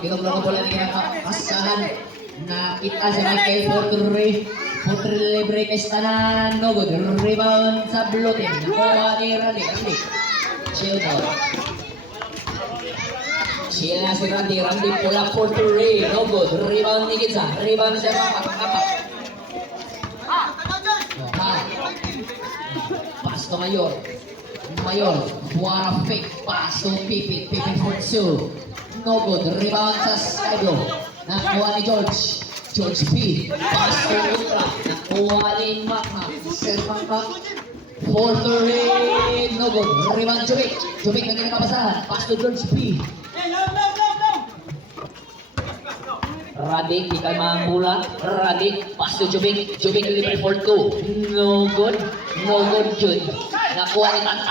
Kinuglang ko bola niya kasahan. Nakita si Michael Portre libre kay Stanan. No good. Rebound sa blue team. Nakuha ni Randy. Chill na si Randy pula Portre. No good. Rebound ni Ginza. Rebound siya kapak. Pass to Mayor, what a fake pass to Pipi for two. No good. Rebound sa Skyblo. Nakuha ni George P. Pass to Ultra. Nakuha ni Makma. Servan Mac. Portre. No good. Rebound Jovic na kinakapasahan. Pass to George P. Radik, di kay Mambula. Radik, pass to Jovic libre for two. No good, Jud. Nakuha ni Tan.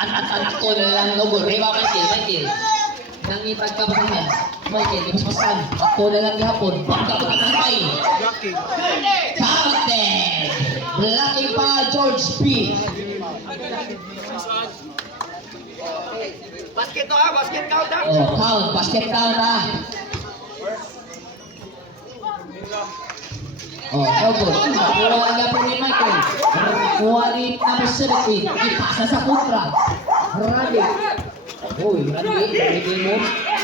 Ako na lang, no good. Rebound Michael. Nangitag ka pa niya. Michael, di paspasan. Ako na lang gihapon. Pagkakuha ng kay. Captain! Blocking pa George P. Basket count ha. Basket count ha. No good. Nakuha niya po ni Michael. Nakuha ni number 17. Ipasa sa kontra. Randy. Randy mo.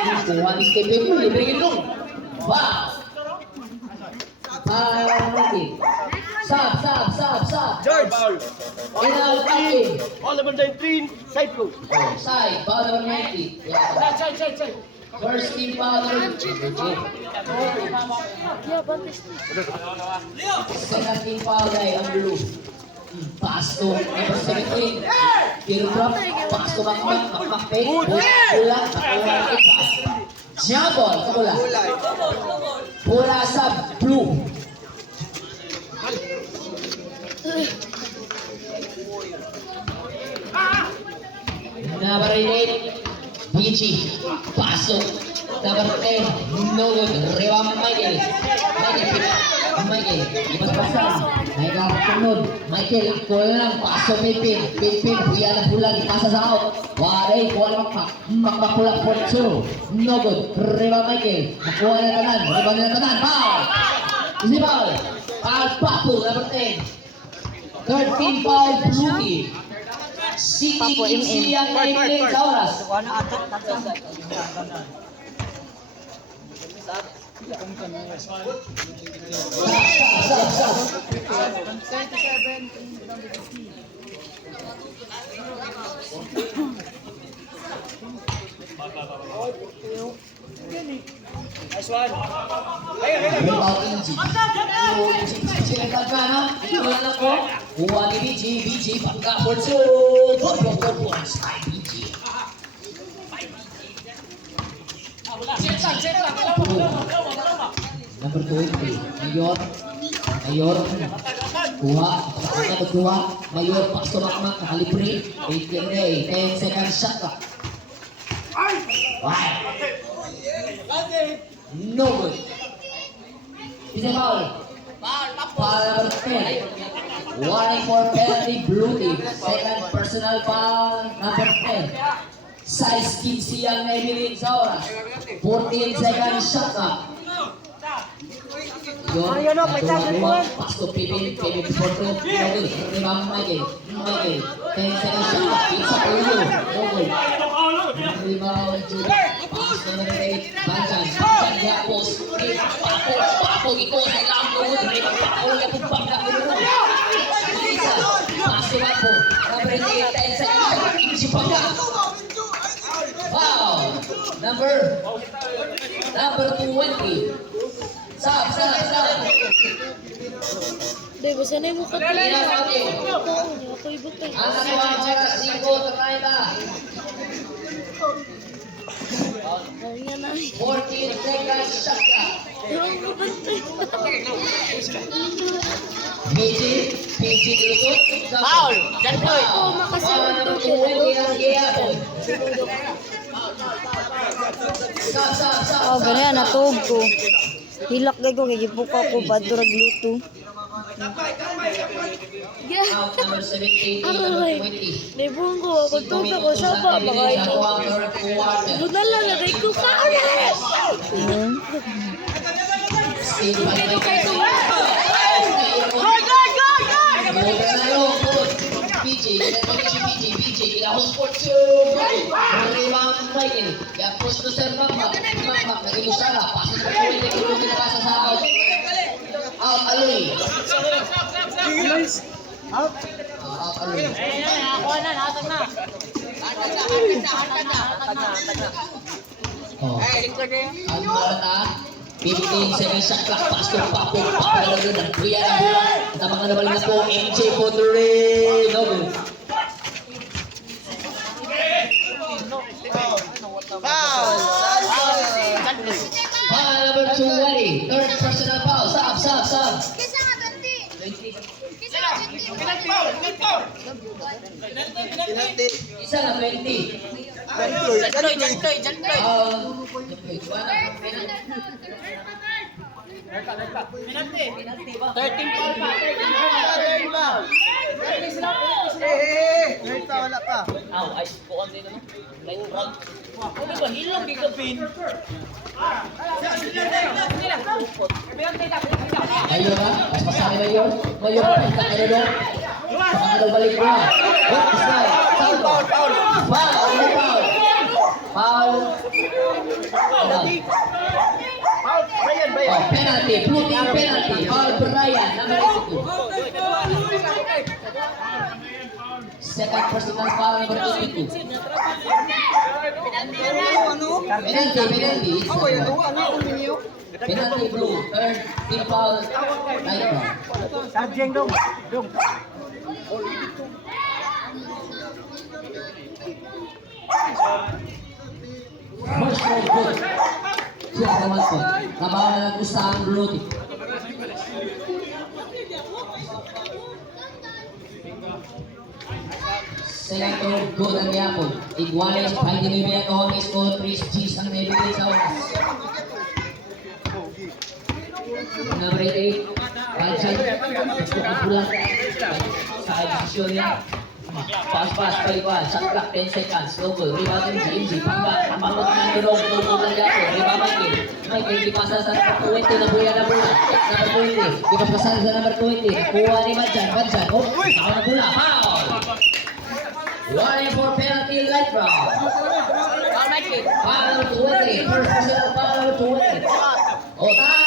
Nakuha ni Stephen mo. Libre dong. Wow. Randy. Sub. George. Inal-Taki. All number 19, side blue. Side. Ball number 90. Side. First team foul number 2. Second team foul ay ang blue. Pass to number 17. Kirograph. Pass to Makmak. Pula. Jump ball. Pula sa blue. Number 8. PG. Pasok. Number 10. No good. Rebound Michael. Ipas-pasan. Michael, ako lang. Pasok Pipin. Buya na bulan. Ipasa sa out. Waray. Kuha na Makmak pula for two. No good. Rebound Michael. Nakuha na tanan. Foul. Easy foul. Papu. Number 10. 13 foul. Blue team. City ang nailing sa oras. Nice one. Kuha ni BG, pagka for two. Good points by BG. Number 20, Mayor. Kuha, number 2, Mayor, pass to Makmak, nakalibre. 10 seconds shot ka. No good. Is it foul? Foul number 10. Warning for penalty, blue team. Second personal foul, number 10. Size 15 ang naibilin sa oras. 14 seconds shot ka. Pass to Pipin for two. Rebound Michael. 10 seconds shot ka. Pizza for you. No good. Rebound Judah. Pass to number 8. Banchan. Dia post. Papo iko sa lambo. Papo niya po bangga ko. Pass to Papo. Number 8. 10 seconds shot. Si Bangga. Wow. Number 20. Sab. Dahil basta na yung mukha ko. Ako ibutay. Ang nakuha oras, 5, try ba? Oh, yan na. 14 seconds, shot ka. PG dilusot. Foul. Jan Boy. Oo, makasunod Number ko 20 ang gihapon. Sab. Oh, ganyan, natog ko. Hilak gay ko, kaya gipuka ko, bad durag luto. Yeah. Out number 17, Ako number ay. 20. Naibong ko. Pagtuta ko siya pa. Mga ito. Bunal na lagay ko ka ulit. Steve by Michael. PJ, PJ, kilahos po siya. Rebound Michael. Yapos to Sir Makmak. Makmak, naging usala. Pasok na po ito. Kung pinapasa sa out. Out, Aloy. Out, Aloy. Oh. Ang Marata. 15 seconds shot clock. Pasok pa po. Papalaro ng Kuya na buwan. At ang mga nabaling na po. MJ Potere. No good. Foul number 20. Third personal foul. Sub. Isa na 20. Ayo na, mas masali na yun. Mayor, punta ka na doon. Pangalang balik mo. What is that? Foul. Oh, penalty. Blue team penalty. Foul Brian, number 82. Second personal foul, number 82. Penalty. Penalty blue. Third team foul. Light brown. First row good. Siya naman po. Nabawa na po sa ang blue team. Second row good ang yapon. Iguales, Paiti Nivea, Tomis, Tris, G's ang nabigay sa oras. Number 8, Balchan, Pukapulan, sa edisyon niya. Pass, palikuan, shot clock, 10 seconds, local, rebound ng GMG, pangga, pamangot ng tulog, tulog ng yapo, rebound Michael, dipasa sa number 20, nabuya na bola, number 20, dipapasal sa number 20, nakuha ni Balchan, oh, ako na bola, foul! 1-4 penalty, light round. Foul number 20, first personal foul number 20. Oh, time!